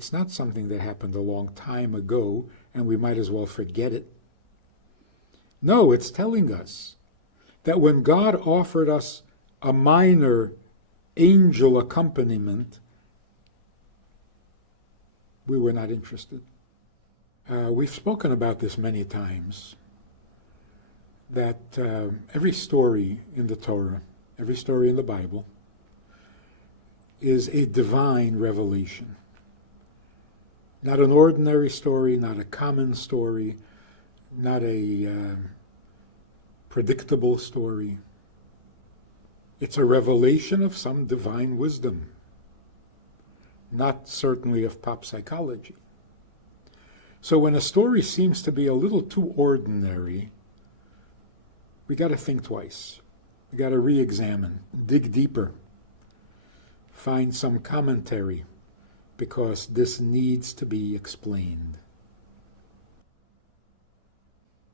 It's not something that happened a long time ago, and we might as well forget it. No, it's telling us that when God offered us a minor angel accompaniment, we were not interested. We've spoken about this many times, that every story in the Torah, every story in the Bible, is a divine revelation. Not an ordinary story, not a common story, not a predictable story. It's a revelation of some divine wisdom, not certainly of pop psychology. So when a story seems to be a little too ordinary, we got to think twice. We got to re-examine, dig deeper, find some commentary, because this needs to be explained.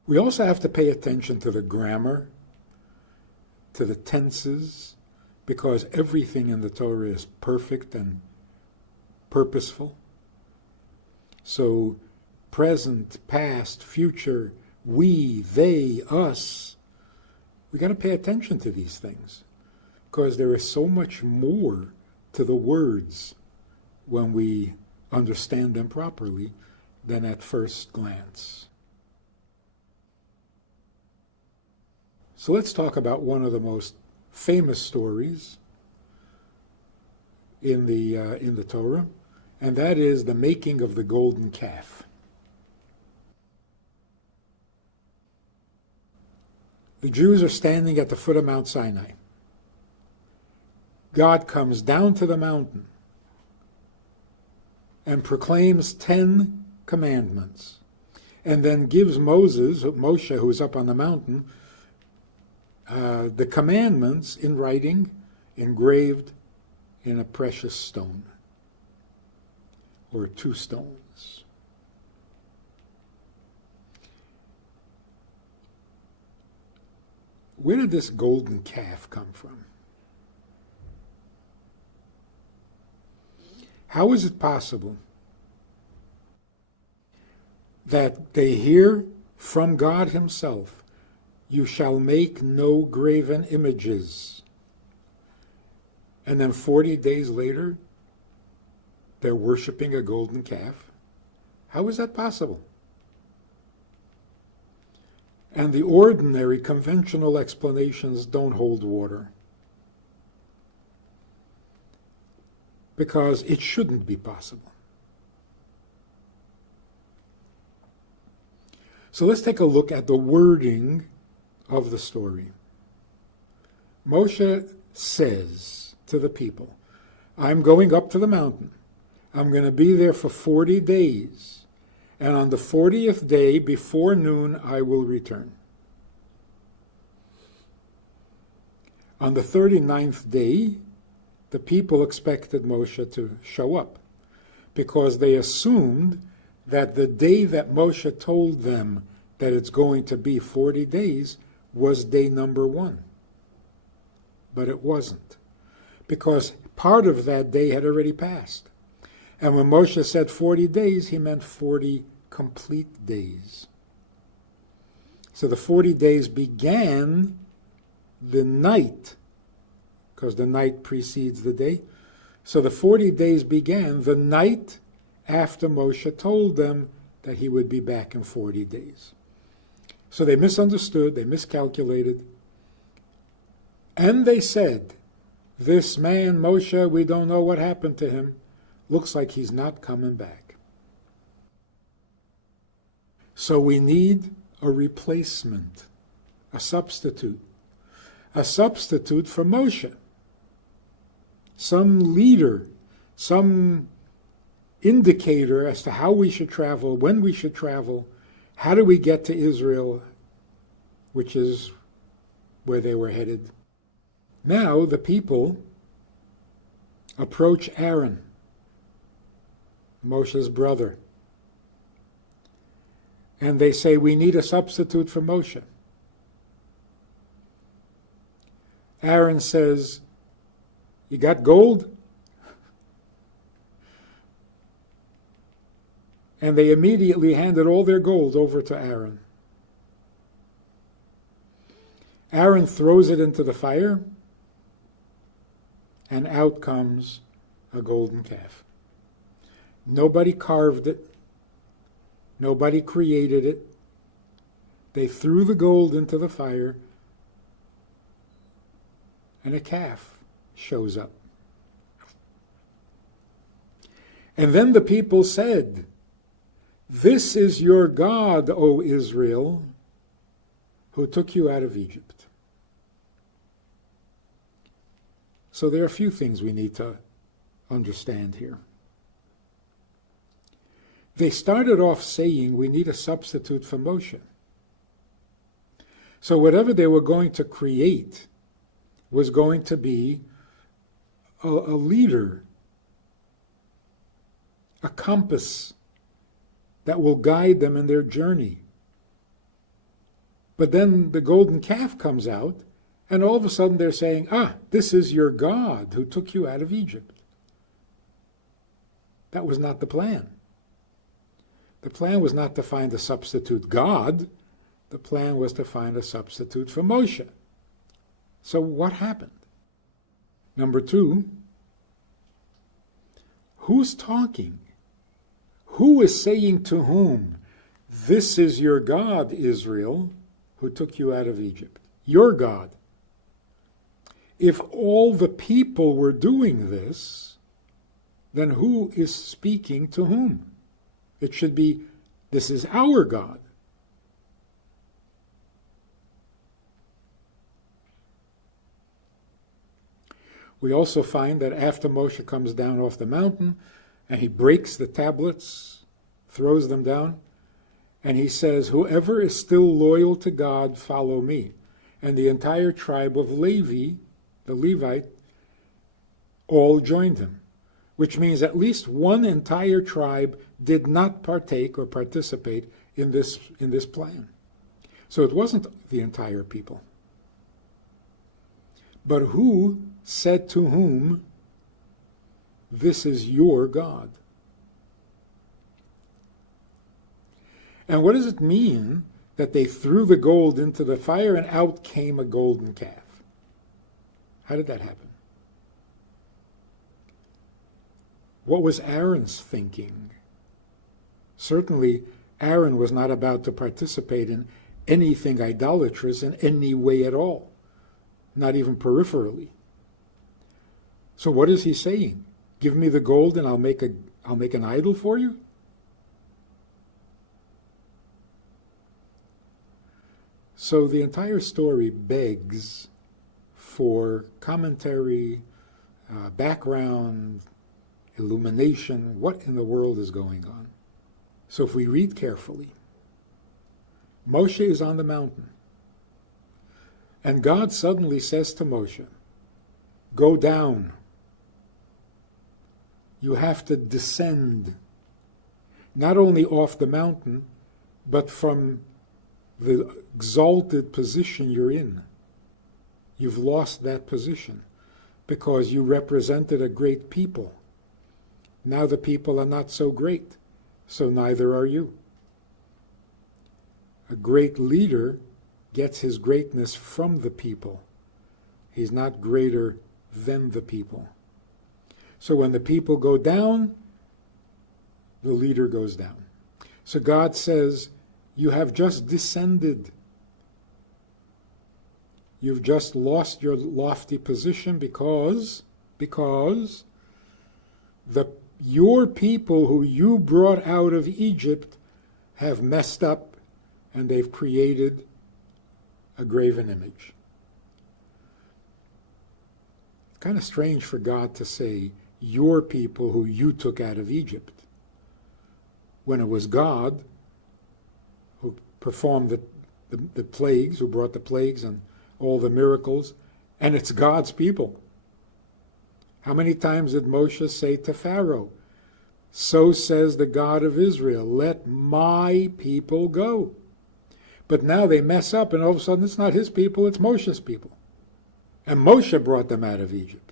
We also have to pay attention to the grammar, to the tenses, because everything in the Torah is perfect and purposeful. So present, past, future, we, they, us, we got to pay attention to these things, because there is so much more to the words when we understand them properly than at first glance. So let's talk about one of the most famous stories in the Torah, and that is the making of the golden calf. The Jews are standing at the foot of Mount Sinai. God comes down to the mountain and proclaims 10 commandments, and then gives Moshe, who's up on the mountain, the commandments in writing, engraved in a precious stone, or 2 stones. Where did this golden calf come from? How is it possible that they hear from God himself, "You shall make no graven images," and then 40 days later, they're worshiping a golden calf? How is that possible? And the ordinary, conventional explanations don't hold water, because it shouldn't be possible. So let's take a look at the wording of the story. Moshe says to the people, "I'm going up to the mountain. I'm going to be there for 40 days. And on the 40th day, before noon, I will return." On the 39th day, the people expected Moshe to show up, because they assumed that the day that Moshe told them that it's going to be 40 days was day number 1. But it wasn't, because part of that day had already passed. And when Moshe said 40 days, he meant 40 complete days. So the 40 days began the night, because the night precedes the day. So the 40 days began the night after Moshe told them that he would be back in 40 days. So they misunderstood, they miscalculated, and they said, "This man, Moshe, we don't know what happened to him. Looks like he's not coming back." So we need a replacement, a substitute for Moshe. Some leader, some indicator as to how we should travel, when we should travel, how do we get to Israel, which is where they were headed. Now the people approach Aaron, Moshe's brother, and they say, "We need a substitute for Moshe." Aaron says, "You got gold?" And they immediately handed all their gold over to Aaron. Aaron throws it into the fire, and out comes a golden calf. Nobody carved it. Nobody created it. They threw the gold into the fire, and a calf shows up. And then the people said, "This is your God, O Israel, who took you out of Egypt." So there are a few things we need to understand here. They started off saying we need a substitute for Moshe. So whatever they were going to create was going to be a leader, a compass that will guide them in their journey. But then the golden calf comes out, and all of a sudden they're saying, this is your God who took you out of Egypt. That was not the plan. The plan was not to find a substitute God. The plan was to find a substitute for Moshe. So what happened? Number two, who's talking? Who is saying to whom, "This is your God, Israel, who took you out of Egypt"? Your God. If all the people were doing this, then who is speaking to whom? It should be, "This is our God." We also find that after Moshe comes down off the mountain, and he breaks the tablets, throws them down, and he says, "Whoever is still loyal to God, follow me." And the entire tribe of Levi, the Levite, all joined him, which means at least one entire tribe did not partake or participate in this plan. So it wasn't the entire people. But who said to whom, "This is your God"? And what does it mean that they threw the gold into the fire and out came a golden calf? How did that happen? What was Aaron's thinking? Certainly, Aaron was not about to participate in anything idolatrous in any way at all, not even peripherally. So what is he saying? "Give me the gold and I'll make an idol for you"? So the entire story begs for commentary, background, illumination. What in the world is going on? So if we read carefully, Moshe is on the mountain, and God suddenly says to Moshe, "Go down. You have to descend, not only off the mountain, but from the exalted position you're in. You've lost that position because you represented a great people. Now the people are not so great, so neither are you." A great leader gets his greatness from the people. He's not greater than the people. So when the people go down, the leader goes down. So God says, "You have just descended. You've just lost your lofty position because your people who you brought out of Egypt have messed up and they've created a graven image." Kind of strange for God to say, "Your people who you took out of Egypt," when it was God who performed the plagues, who brought the plagues and all the miracles, and it's God's people. How many times did Moshe say to Pharaoh, "So says the God of Israel, let my people go"? But now they mess up, and all of a sudden it's not his people, it's Moshe's people. And Moshe brought them out of Egypt.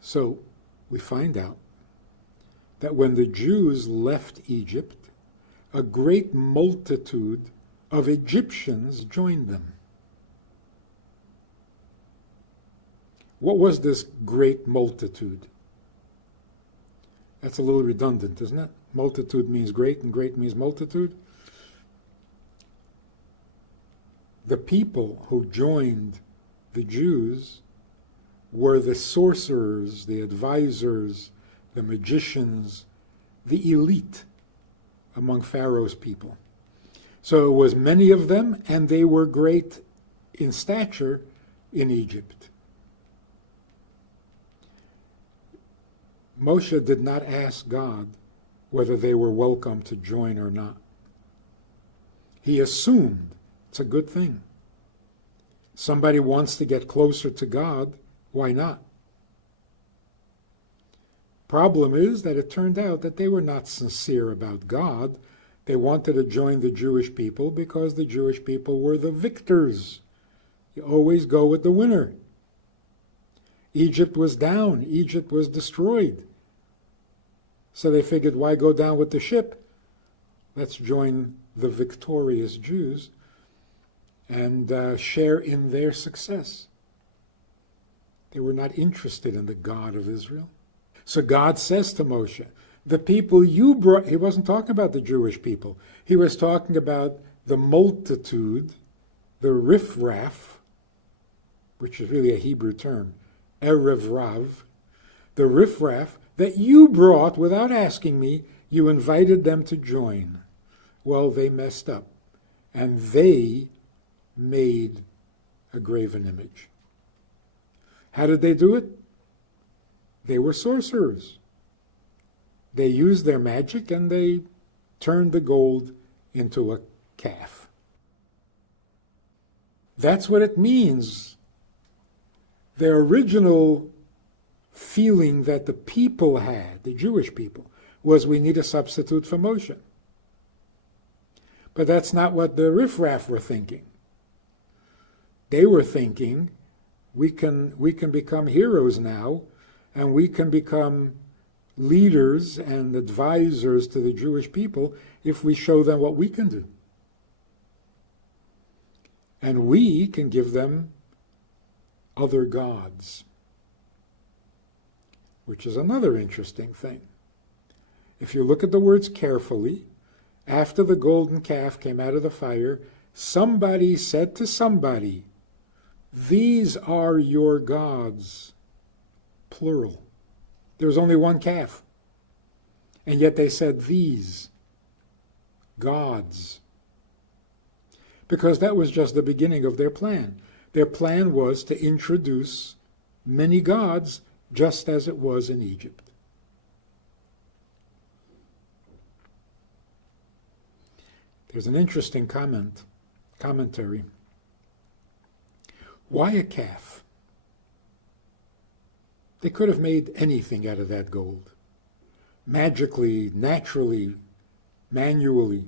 So we find out that when the Jews left Egypt, a great multitude of Egyptians joined them. What was this great multitude? That's a little redundant, isn't it? Multitude means great, and great means multitude. The people who joined the Jews were the sorcerers, the advisors, the magicians, the elite among Pharaoh's people. So it was many of them, and they were great in stature in Egypt. Moshe did not ask God whether they were welcome to join or not. He assumed it's a good thing. Somebody wants to get closer to God, why not? Problem is that it turned out that they were not sincere about God. They wanted to join the Jewish people because the Jewish people were the victors. You always go with the winner. Egypt was down. Egypt was destroyed. So they figured, why go down with the ship? Let's join the victorious Jews and share in their success. They were not interested in the God of Israel. So God says to Moshe, the people you brought, he wasn't talking about the Jewish people. He was talking about the multitude, the riffraff, which is really a Hebrew term, Erev Rav, the riffraff that you brought without asking me, you invited them to join. Well, they messed up, and they made a graven image. How did they do it? They were sorcerers. They used their magic and they turned the gold into a calf. That's what it means. Their original feeling that the people had, the Jewish people, was we need a substitute for Moshe. But that's not what the riffraff were thinking. They were thinking, we can become heroes now, and we can become leaders and advisors to the Jewish people if we show them what we can do. And we can give them other gods, which is another interesting thing. If you look at the words carefully, after the golden calf came out of the fire, somebody said to somebody, these are your gods, plural. There was only one calf. And yet they said these gods. Because that was just the beginning of their plan. Their plan was to introduce many gods just as it was in Egypt. There's an interesting commentary. Why a calf? They could have made anything out of that gold. Magically, naturally, manually.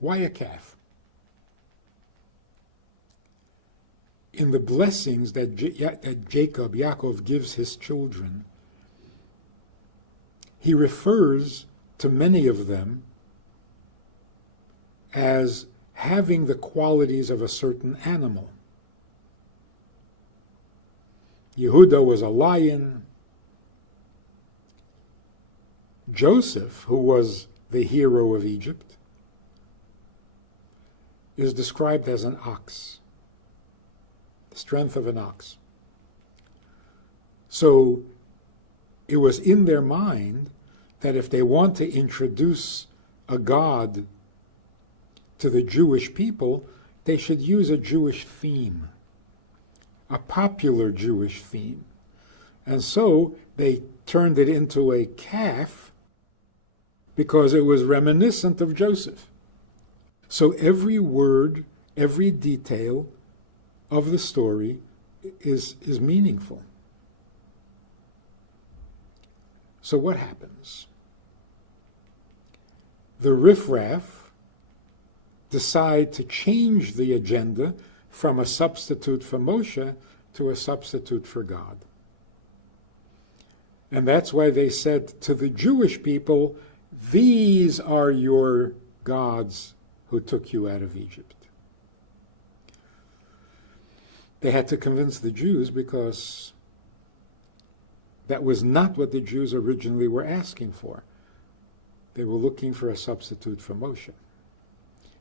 Why a calf? In the blessings that Yaakov gives his children, he refers to many of them as having the qualities of a certain animal. Yehuda was a lion. Joseph, who was the hero of Egypt, is described as an ox, the strength of an ox. So it was in their mind that if they want to introduce a god to the Jewish people, they should use a Jewish theme, a popular Jewish theme. And so they turned it into a calf because it was reminiscent of Joseph. So every word, every detail of the story is meaningful. So what happens? The riffraff decide to change the agenda from a substitute for Moshe to a substitute for God. And that's why they said to the Jewish people, these are your gods who took you out of Egypt. They had to convince the Jews because that was not what the Jews originally were asking for. They were looking for a substitute for Moshe.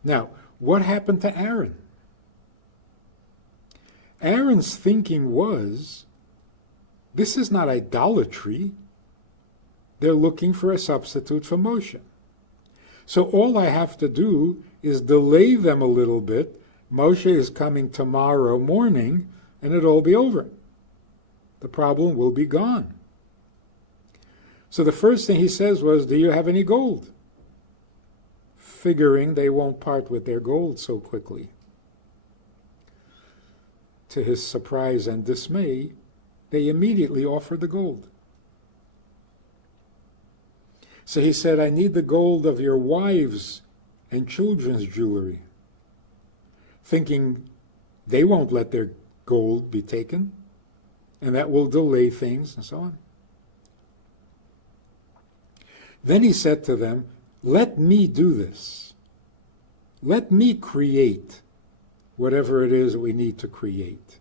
Now, what happened to Aaron? Aaron's thinking was, this is not idolatry. They're looking for a substitute for Moshe. So all I have to do is delay them a little bit. Moshe is coming tomorrow morning, and it'll all be over. The problem will be gone. So the first thing he says was, do you have any gold? Figuring they won't part with their gold so quickly. To his surprise and dismay, they immediately offered the gold. So he said, I need the gold of your wives and children's jewelry, thinking they won't let their gold be taken, and that will delay things, and so on. Then he said to them, let me do this. Let me create whatever it is that we need to create.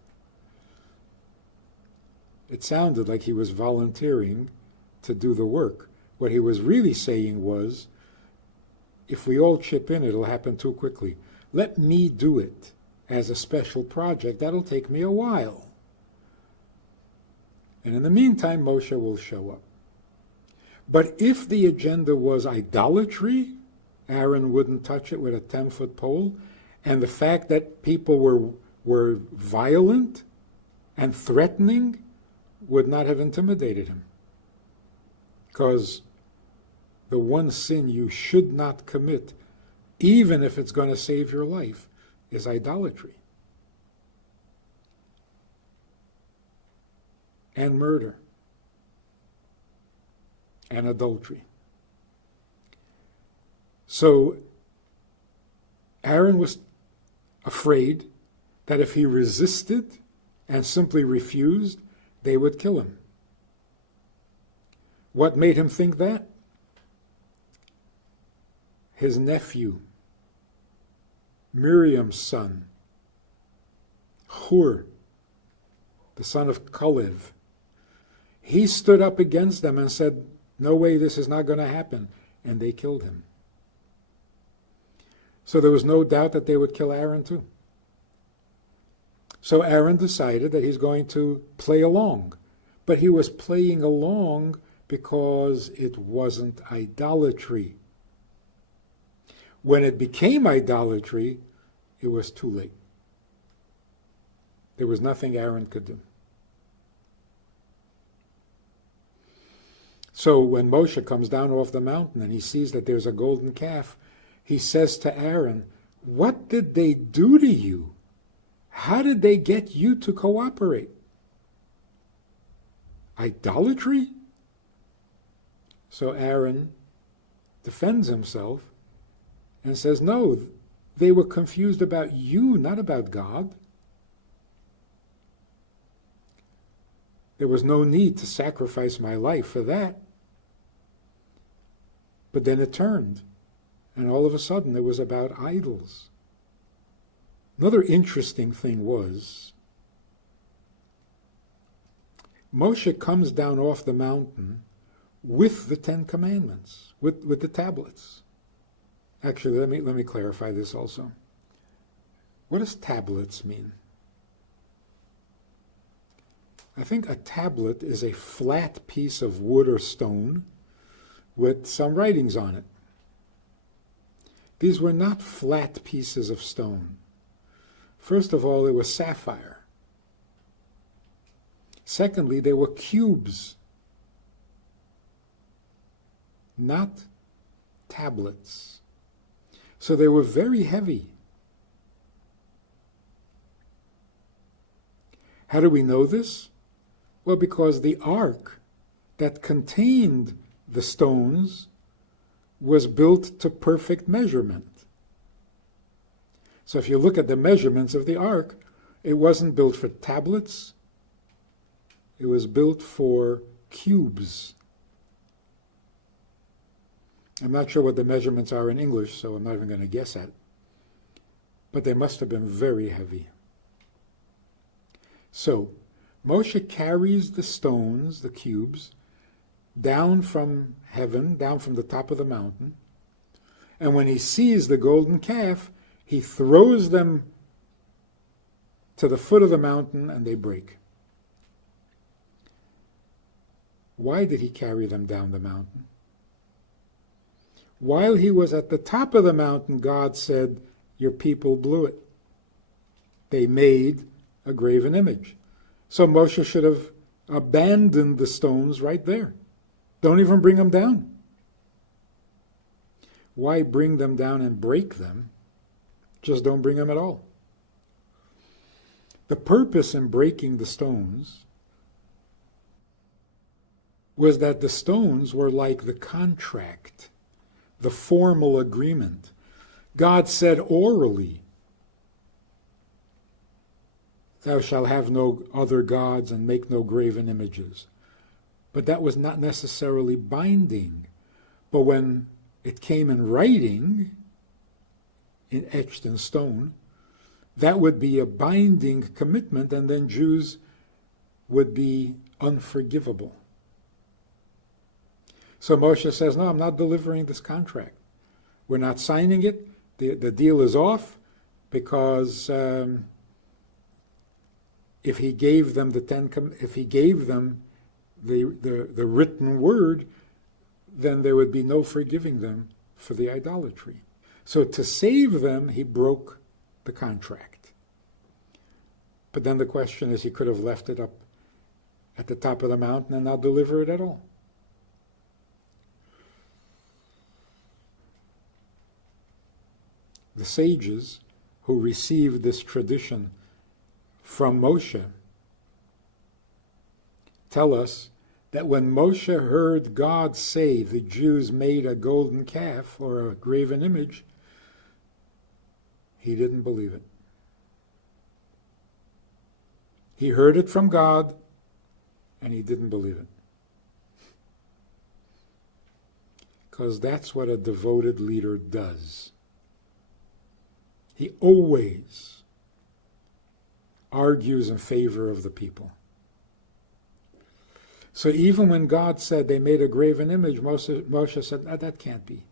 It sounded like he was volunteering to do the work. What he was really saying was, if we all chip in, it'll happen too quickly. Let me do it as a special project. That'll take me a while. And in the meantime, Moshe will show up. But if the agenda was idolatry, Aaron wouldn't touch it with a 10-foot pole. And the fact that people were violent and threatening would not have intimidated him. Because the one sin you should not commit, even if it's going to save your life, is idolatry. And murder. And adultery. So Aaron was afraid that if he resisted and simply refused, they would kill him. What made him think that? His nephew, Miriam's son, Hur, the son of Kalev. He stood up against them and said, no way, this is not going to happen. And they killed him. So there was no doubt that they would kill Aaron too. So Aaron decided that he's going to play along. But he was playing along because it wasn't idolatry. When it became idolatry, it was too late. There was nothing Aaron could do. So when Moshe comes down off the mountain and he sees that there's a golden calf, he says to Aaron, what did they do to you? How did they get you to cooperate? Idolatry? So Aaron defends himself and says, no, they were confused about you, not about God. There was no need to sacrifice my life for that. But then it turned, and all of a sudden it was about idols. Another interesting thing was, Moshe comes down off the mountain with the 10 Commandments, with the tablets. Actually, let me clarify this also. What does tablets mean? I think a tablet is a flat piece of wood or stone with some writings on it. These were not flat pieces of stone. First of all, they were sapphire. Secondly, they were cubes, not tablets. So they were very heavy. How do we know this? Well, because the ark that contained the stones was built to perfect measurement. So if you look at the measurements of the ark, it wasn't built for tablets. It was built for cubes. I'm not sure what the measurements are in English, so I'm not even going to guess at it. But they must have been very heavy. So, Moshe carries the stones, the cubes, down from heaven, down from the top of the mountain. And when he sees the golden calf, he throws them to the foot of the mountain and they break. Why did he carry them down the mountain? While he was at the top of the mountain, God said, your people blew it. They made a graven image. So Moshe should have abandoned the stones right there. Don't even bring them down. Why bring them down and break them? Just don't bring them at all. The purpose in breaking the stones was that the stones were like the contract, the formal agreement. God said orally, thou shalt have no other gods and make no graven images. But that was not necessarily binding. But when it came in writing, etched in stone, that would be a binding commitment, and then Jews would be unforgivable. So Moshe says, no, I'm not delivering this contract. We're not signing it. The deal is off, because if he gave them the written word, then there would be no forgiving them for the idolatry. So to save them, he broke the contract. But then the question is, he could have left it up at the top of the mountain and not deliver it at all. The sages who received this tradition from Moshe tell us that when Moshe heard God say the Jews made a golden calf or a graven image, he didn't believe it. He heard it from God, and he didn't believe it. Because that's what a devoted leader does. He always argues in favor of the people. So even when God said they made a graven image, Moshe said, that can't be.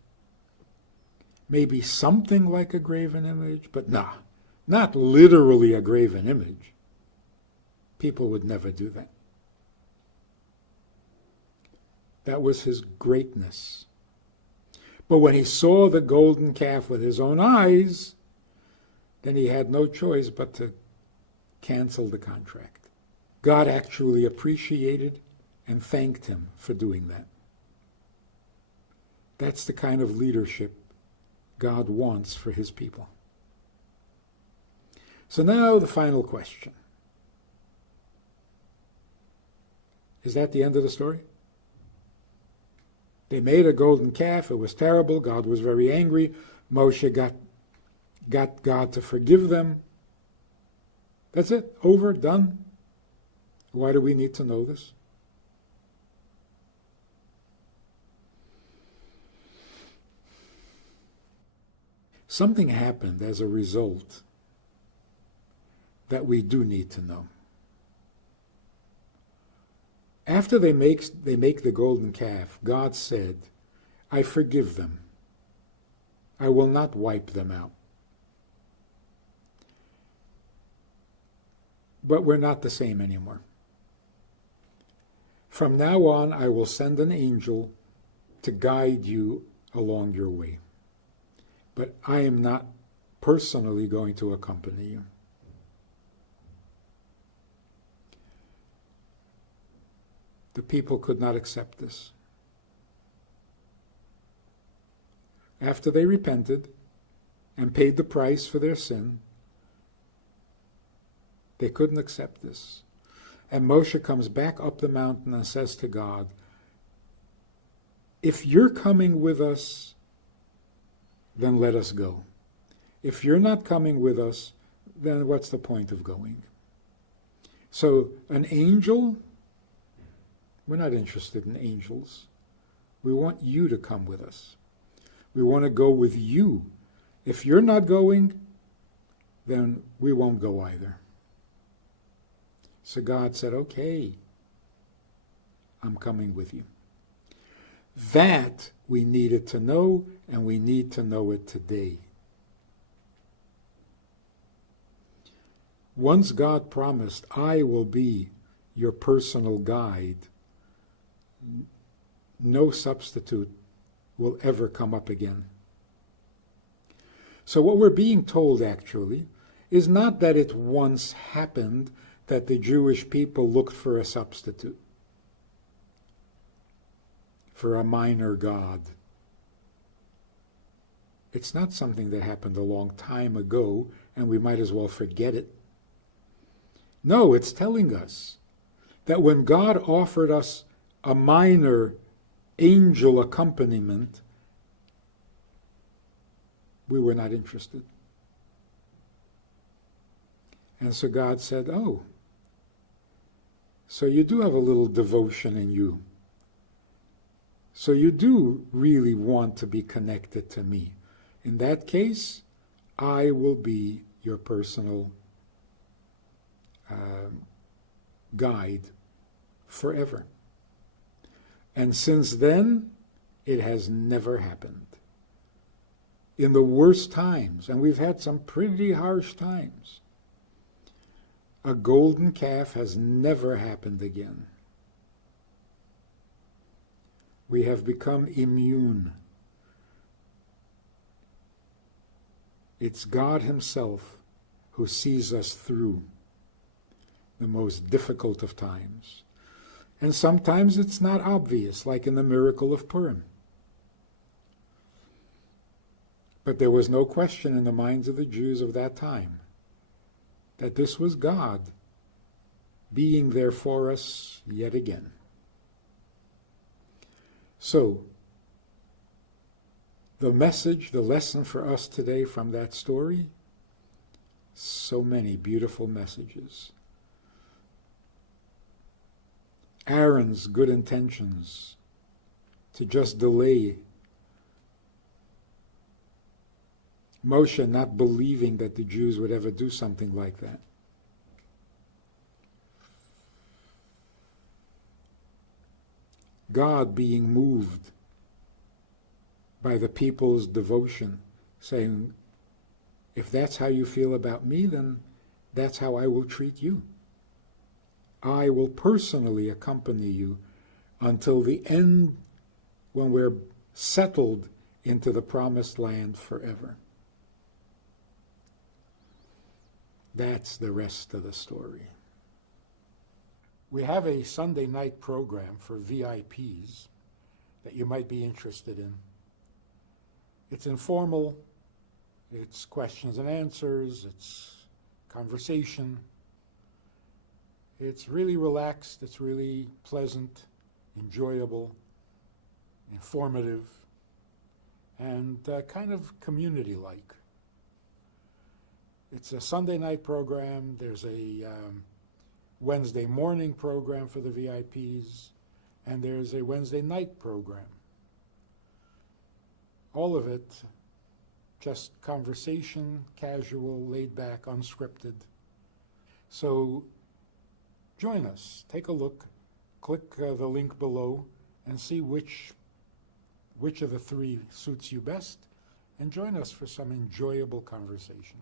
Maybe something like a graven image, but not literally a graven image. People would never do that. That was his greatness. But when he saw the golden calf with his own eyes, then he had no choice but to cancel the contract. God actually appreciated and thanked him for doing that. That's the kind of leadership God wants for his people. So now the final question. Is that the end of the story? They made a golden calf. It was terrible. God was very angry. Moshe got God to forgive them. That's it. Over. Done. Why do we need to know this? Something happened as a result that we do need to know. After they make the golden calf, God said, I forgive them. I will not wipe them out. But we're not the same anymore. From now on, I will send an angel to guide you along your way. But I am not personally going to accompany you. The people could not accept this. After they repented and paid the price for their sin, they couldn't accept this. And Moshe comes back up the mountain and says to God, if you're coming with us, then let us go. If you're not coming with us, then what's the point of going? So an angel We're not interested in angels. We want you to come with us. We want to go with you. If you're not going, then we won't go either. So God said, okay, I'm coming with you. That we needed to know, and we need to know it today. Once God promised, I will be your personal guide, no substitute will ever come up again. So what we're being told, actually, is not that it once happened that the Jewish people looked for a substitute, for a minor god. It's not something that happened a long time ago, and we might as well forget it. No, it's telling us that when God offered us a minor angel accompaniment, we were not interested. And so God said, oh, so you do have a little devotion in you. So you do really want to be connected to me. In that case, I will be your personal guide forever. And since then, it has never happened. In the worst times, and we've had some pretty harsh times, a golden calf has never happened again. We have become immune. It's God Himself who sees us through the most difficult of times. And sometimes it's not obvious, like in the miracle of Purim. But there was no question in the minds of the Jews of that time that this was God being there for us yet again. So, the message, the lesson for us today from that story, so many beautiful messages. Aaron's good intentions to just delay. Moshe not believing that the Jews would ever do something like that. God being moved by the people's devotion, saying, if that's how you feel about me, then that's how I will treat you. I will personally accompany you until the end, when we're settled into the promised land forever. That's the rest of the story. We have a Sunday night program for VIPs that you might be interested in. It's informal, it's questions and answers, it's conversation. It's really relaxed, it's really pleasant, enjoyable, informative, and kind of community-like. It's a Sunday night program. There's a Wednesday morning program for the VIPs, and there's a Wednesday night program. All of it just conversation, casual, laid back, unscripted. So join us, take a look, click the link below, and see which of the three suits you best, and join us for some enjoyable conversation.